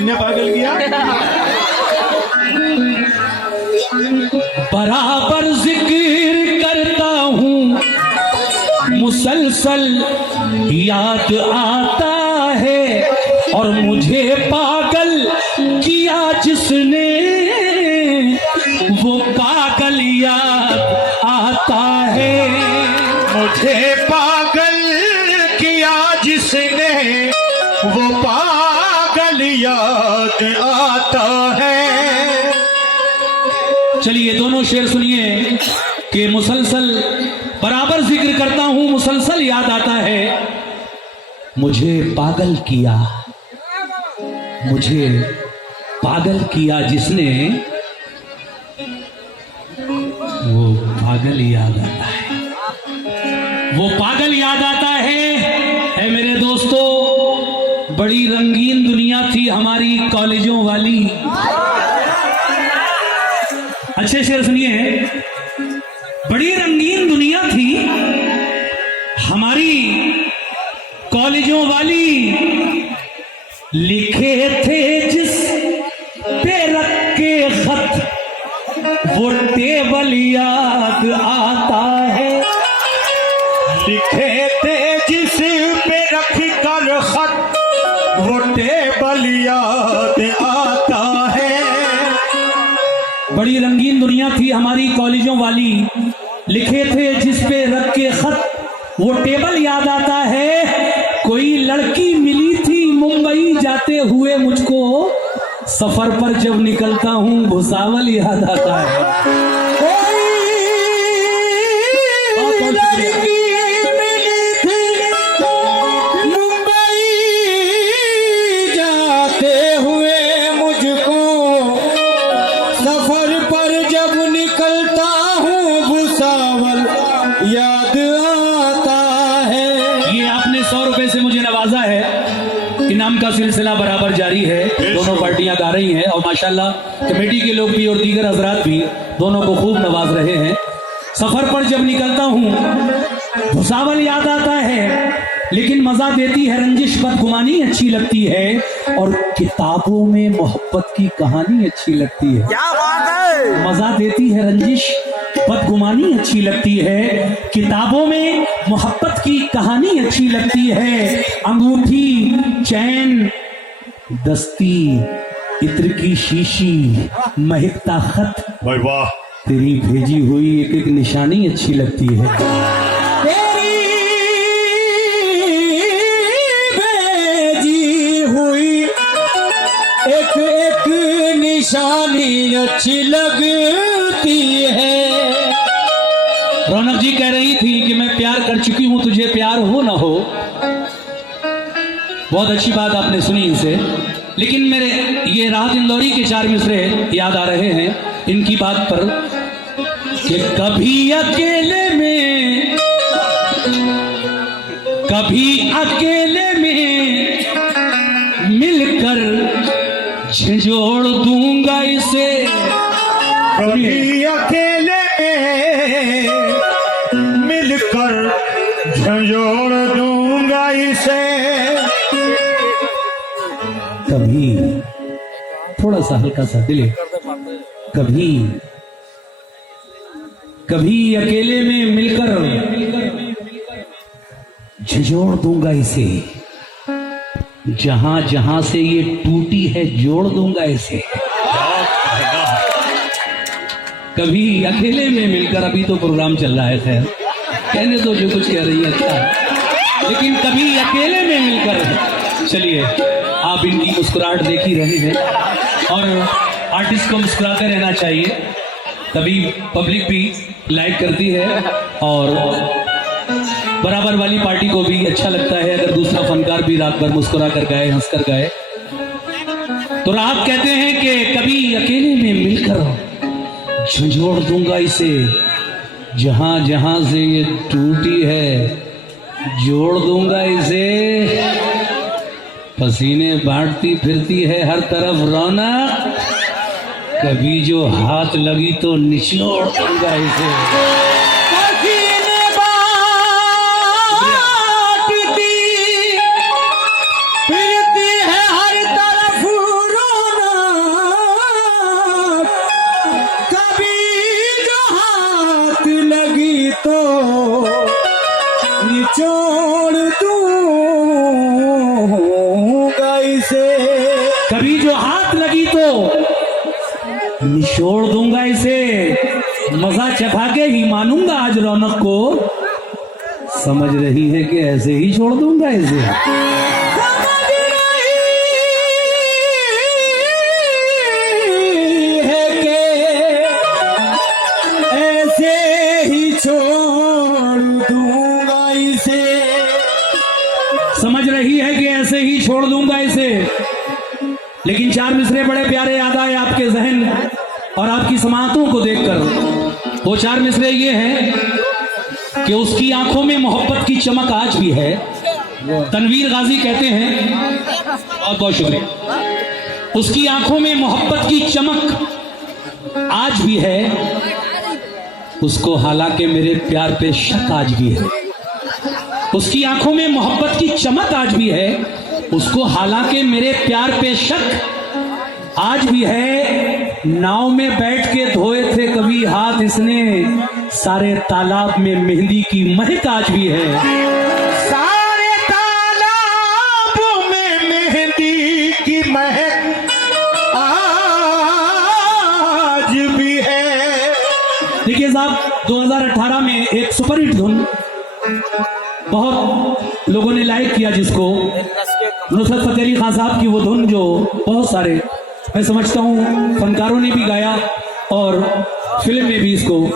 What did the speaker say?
किसने पागल किया? बराबर जिक्र करता हूँ, मुसलसल याद आता है, और मुझे पागल किया जिसने वो पागल याद आता है। मुझे पागल किया जिसने वो पागल याद आता है। चलिए दोनों शेर सुनिए कि मुसलसल बराबर जिक्र करता हूं, मुसलसल याद आता है, मुझे पागल किया, मुझे पागल किया जिसने वो पागल याद आता है, वो पागल याद आता है मेरे दोस्तों। बड़ी रंगीन दुनिया थी हमारी कॉलेजों वाली। अच्छे शेर सुनिए। बड़ी रंगीन दुनिया थी हमारी कॉलेजों वाली, लिखे थे जिस पे रख के खत वो टेबल याद आता है। लिखे थे जिस पे रख कर खत वो टेबल याद आता है। बड़ी रंगीन दुनिया थी हमारी कॉलेजों वाली, लिखे थे जिस पे रख के खत वो टेबल याद आता है। कोई लड़की मिली थी मुंबई जाते हुए मुझको, सफर पर जब निकलता हूँ भुसावल याद आता है। कोई लड़की मिली थी मुंबई जाते हुए मुझको, सफर पर जब निकलता हूँ भुसावल याद आता है। ये आपने 100 रुपए से मुझे नवाजा है। इनाम का सिलसिला बराबर जारी है, दोनों पार्टियां गा रही हैं और माशाल्लाह कमेटी के लोग भी और दीगर हजरात भी दोनों को खूब नवाज रहे हैं। सफर पर जब निकलता हूँ भुसावल याद आता है, लेकिन मजा देती है रंजिश, बदगुमानी अच्छी लगती है, और किताबों में मोहब्बत की कहानी अच्छी लगती है। क्या बात है? मजा देती है रंजिश, बदगुमानी अच्छी लगती है, किताबों में मोहब्बत की कहानी अच्छी लगती है। अंगूठी, चैन, दस्ती, इत्र की शीशी, महकता खत, भाई वाह, तेरी भेजी हुई एक एक निशानी अच्छी लगती है। तेरी भेजी हुई एक एक निशानी अच्छी लगती है। रौनक जी कह रही थी कि मैं प्यार कर चुकी हूं, तुझे प्यार हो ना हो। बहुत अच्छी बात आपने सुनी इनसे, लेकिन मेरे ये राहत इंदौरी के 4 मिसरे याद आ रहे हैं इनकी बात पर कि कभी अकेले में, कभी अकेले में मिलकर झिझोड़ दूंगा इसे। कभी अकेले में मिलकर झंझोड़ दूंगा इसे। कभी थोड़ा सा हल्का सा दिले, कभी कभी अकेले में मिलकर झिझोड़ दूंगा इसे, जहां जहां से ये टूटी है जोड़ दूंगा इसे। कभी अकेले में मिलकर, अभी तो प्रोग्राम चल रहा है, खैर कहने तो जो कुछ कह रही है अच्छा है, लेकिन कभी अकेले में मिलकर। चलिए आप इनकी मुस्कुराहट देख ही रहे हैं, और आर्टिस्ट को मुस्कुराते रहना चाहिए, तभी पब्लिक भी लाइक करती है और बराबर वाली पार्टी को भी अच्छा लगता है अगर दूसरा फनकार भी रात भर मुस्कुरा कर गाए, हंस कर गाए। तो राहत कहते हैं कि कभी अकेले में मिलकर झंझोड़ दूंगा इसे, जहां जहां से ये टूटी है जोड़ दूंगा इसे। पसीने बांटती फिरती है हर तरफ रौनक, कभी जो हाथ लगी तो निचोड़ दूंगा इसे। पसीने बांटती फिरती है हर तरफ निचोड़ दूंगा इसे। कभी जो हाथ लगी तो निचोड़ दूंगा इसे, मजा चखा के ही मानूंगा आज रौनक को, समझ रही है कि ऐसे ही छोड़ दूंगा इसे। समझ रही है कि ऐसे ही छोड़ दूंगा इसे। लेकिन चार मिसरे बड़े प्यारे याद आए आपके जहन और आपकी समातों को देखकर। वो चार मिसरे ये हैं कि उसकी आंखों में मोहब्बत की चमक आज भी है। तनवीर गाजी कहते हैं, बहुत बहुत शुक्रिया, उसकी आंखों में मोहब्बत की चमक आज भी है, उसको हालांकि मेरे प्यार पे शक आज भी है। उसकी आंखों में मोहब्बत की चमक आज भी है, उसको हालांकि मेरे प्यार पे शक आज भी है। नाव में बैठ के धोए थे कभी हाथ इसने, सारे तालाब में मेहंदी की महक आज भी है। सारे तालाब में मेहंदी की महक आज भी है। देखिए साहब, 2018 में एक सुपरहिट धुन बहुत लोगों ने लाइक किया, जिसको नुसरत फतेह अली खान साहब की वो धुन जो बहुत सारे मैं समझता हूँ फनकारों ने भी गाया और फिल्म में भी इसको